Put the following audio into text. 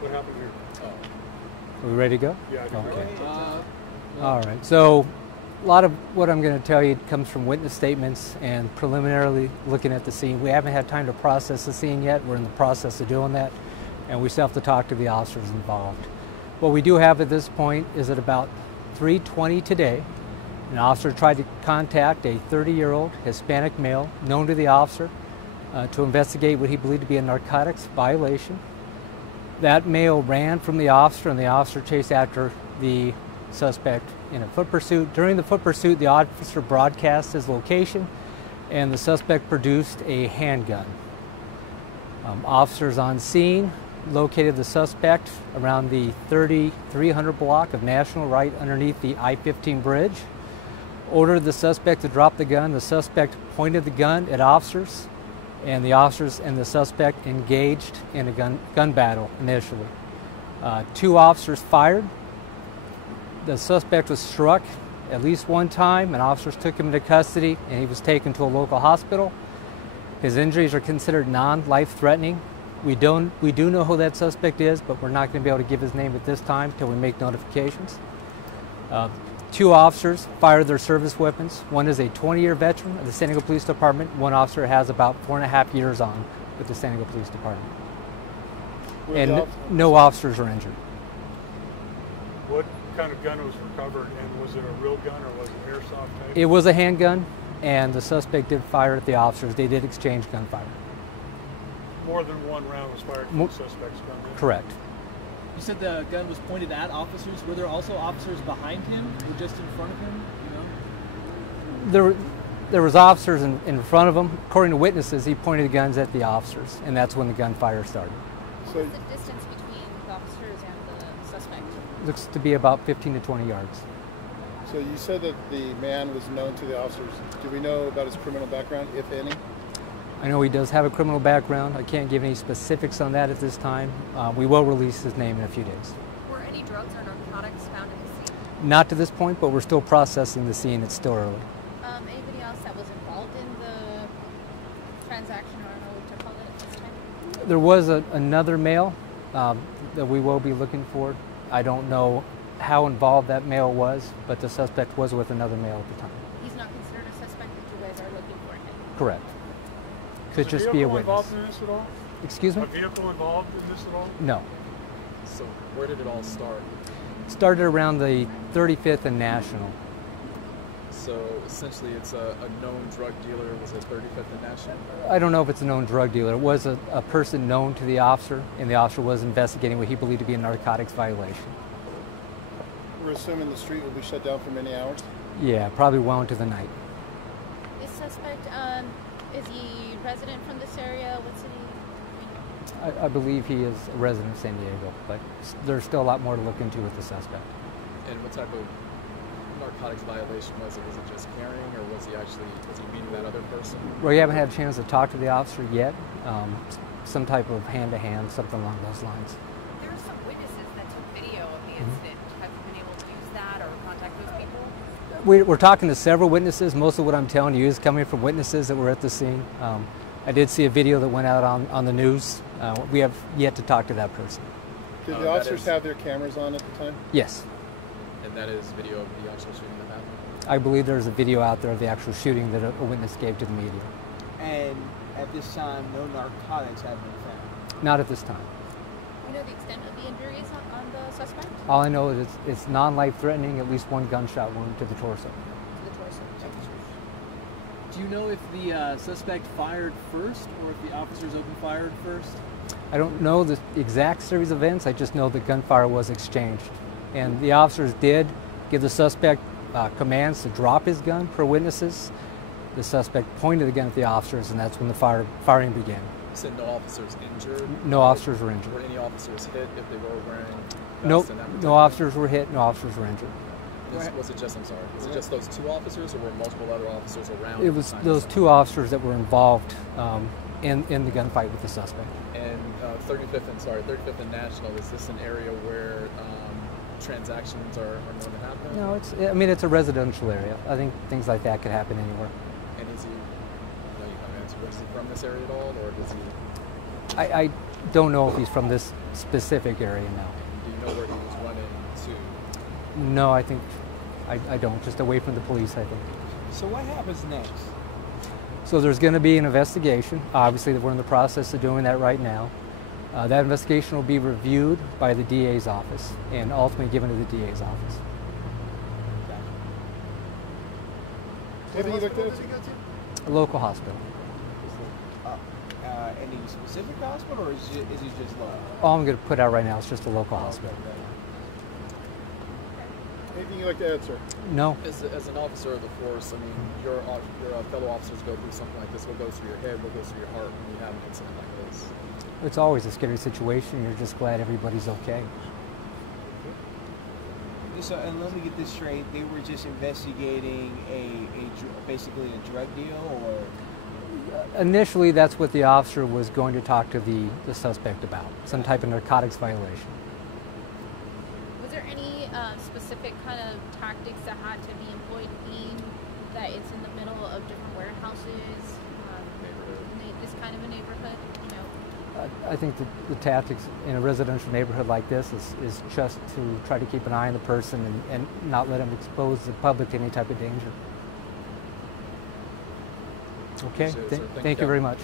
What happened here? Oh. Are we ready to go? Yeah. Okay. All right. So a lot of what I'm going to tell you comes from witness statements and preliminarily looking at the scene. We haven't had time to process the scene yet. We're in the process of doing that, and we still have to talk to the officers involved. What we do have at this point is at about 3:20 today, an officer tried to contact a 30-year-old Hispanic male known to the officer to investigate what he believed to be a narcotics violation. That male ran from the officer, and the officer chased after the suspect in a foot pursuit. During the foot pursuit, the officer broadcast his location, and the suspect produced a handgun. Officers on scene located the suspect around the 3300 block of National right underneath the I-15 bridge, ordered the suspect to drop the gun. The suspect pointed the gun at officers, and the officers and the suspect engaged in a gun battle initially. Two officers fired. The suspect was struck at least one time, and officers took him into custody, and he was taken to a local hospital. His injuries are considered non-life-threatening. We do know who that suspect is, but we're not going to be able to give his name at this time until we make notifications. Two officers fired their service weapons. One is a 20-year veteran of the San Diego Police Department. One officer has about 4.5 years on with the San Diego Police Department. And no officers are injured. What kind of gun was recovered, and was it a real gun or was it airsoft type? It was a handgun, and the suspect did fire at the officers. They did exchange gunfire. More than one round was fired from the suspect's gun? Correct. You said the gun was pointed at officers. Were there also officers behind him or just in front of him? You know? There was officers in front of him. According to witnesses, he pointed the guns at the officers, and that's when the gunfire started. What was the distance between the officers and the suspect? Looks to be about 15 to 20 yards. So you said that the man was known to the officers. Do we know about his criminal background, if any? I know he does have a criminal background. I can't give any specifics on that at this time. We will release his name in a few days. Were any drugs or narcotics found in the scene? Not to this point, but we're still processing the scene. It's still early. Anybody else that was involved in the transaction, or I don't know what to call it at this time? There was another male that we will be looking for. I don't know how involved that male was, but the suspect was with another male at the time. He's not considered a suspect if you guys are looking for him? Correct. Could just be a witness. Involved in this at all? Excuse me? A vehicle involved in this at all? No. So where did it all start? It started around the 35th and National. So essentially it's a known drug dealer. Was it 35th and National? I don't know if it's a known drug dealer. It was a person known to the officer, and the officer was investigating what he believed to be a narcotics violation. We're assuming the street will be shut down for many hours? Yeah, probably well into the night. This suspect, is he resident from this area? What city? I believe he is a resident of San Diego, but there's still a lot more to look into with the suspect. And what type of narcotics violation was it? Was it just carrying, or was he meeting that other person? Well, we haven't had a chance to talk to the officer yet. Some type of hand-to-hand, something along those lines. There are some witnesses that took video of the incident. Have you been able to use that or contact those people? We're talking to several witnesses. Most of what I'm telling you is coming from witnesses that were at the scene. I did see a video that went out on the news. We have yet to talk to that person. Did the officers have their cameras on at the time? Yes. And that is video of the actual shooting that happened? I believe there's a video out there of the actual shooting that a witness gave to the media. And at this time, no narcotics have been found? Not at this time. Do you know the extent of the injuries on the suspect? All I know is it's non-life-threatening, at least one gunshot wound to the torso. To the torso. Do you know if the suspect fired first or if the officers opened fire first? I don't know the exact series of events. I just know that gunfire was exchanged. And the officers did give the suspect commands to drop his gun per witnesses. The suspect pointed the gun at the officers, and that's when the firing began. You said no officers injured? No officers were injured. Were any officers hit if they were wearing vests? Nope. No officers were hit, no officers were injured. Was it just those two officers, or were multiple other officers around? It was those two officers that were involved in the gunfight with the suspect. And 35th and National, is this an area where transactions are known to happen? No, it's a residential area. I think things like that could happen anywhere. And is he, you kind of answered, is he from this area at all, or does he? Don't know if he's from this specific area now. Do you know where he was running to? No, I think I don't. Just away from the police, I think. So what happens next? So there's going to be an investigation. Obviously, we're in the process of doing that right now. That investigation will be reviewed by the DA's office and ultimately given to the DA's office. Anything you'd like to add? A local hospital. Any specific hospital, or is he just local? All I'm going to put out right now is just a local hospital. Anything you'd like to add, sir? No. As an officer of the force, I mean, your fellow officers go through something like this. What goes through your head? What goes through your heart when you have an incident like this? It's always a scary situation. You're just glad everybody's okay. So, and let me get this straight. They were just investigating basically a drug deal, or? Initially, that's what the officer was going to talk to the suspect about, some type of narcotics violation. Was there any specific kind of tactics that had to be employed, being that it's in the middle of different warehouses, this kind of a neighborhood, you know? I think the tactics in a residential neighborhood like this is just to try to keep an eye on the person and not let him expose the public to any type of danger. Okay, Appreciate it, sir. thank you very much.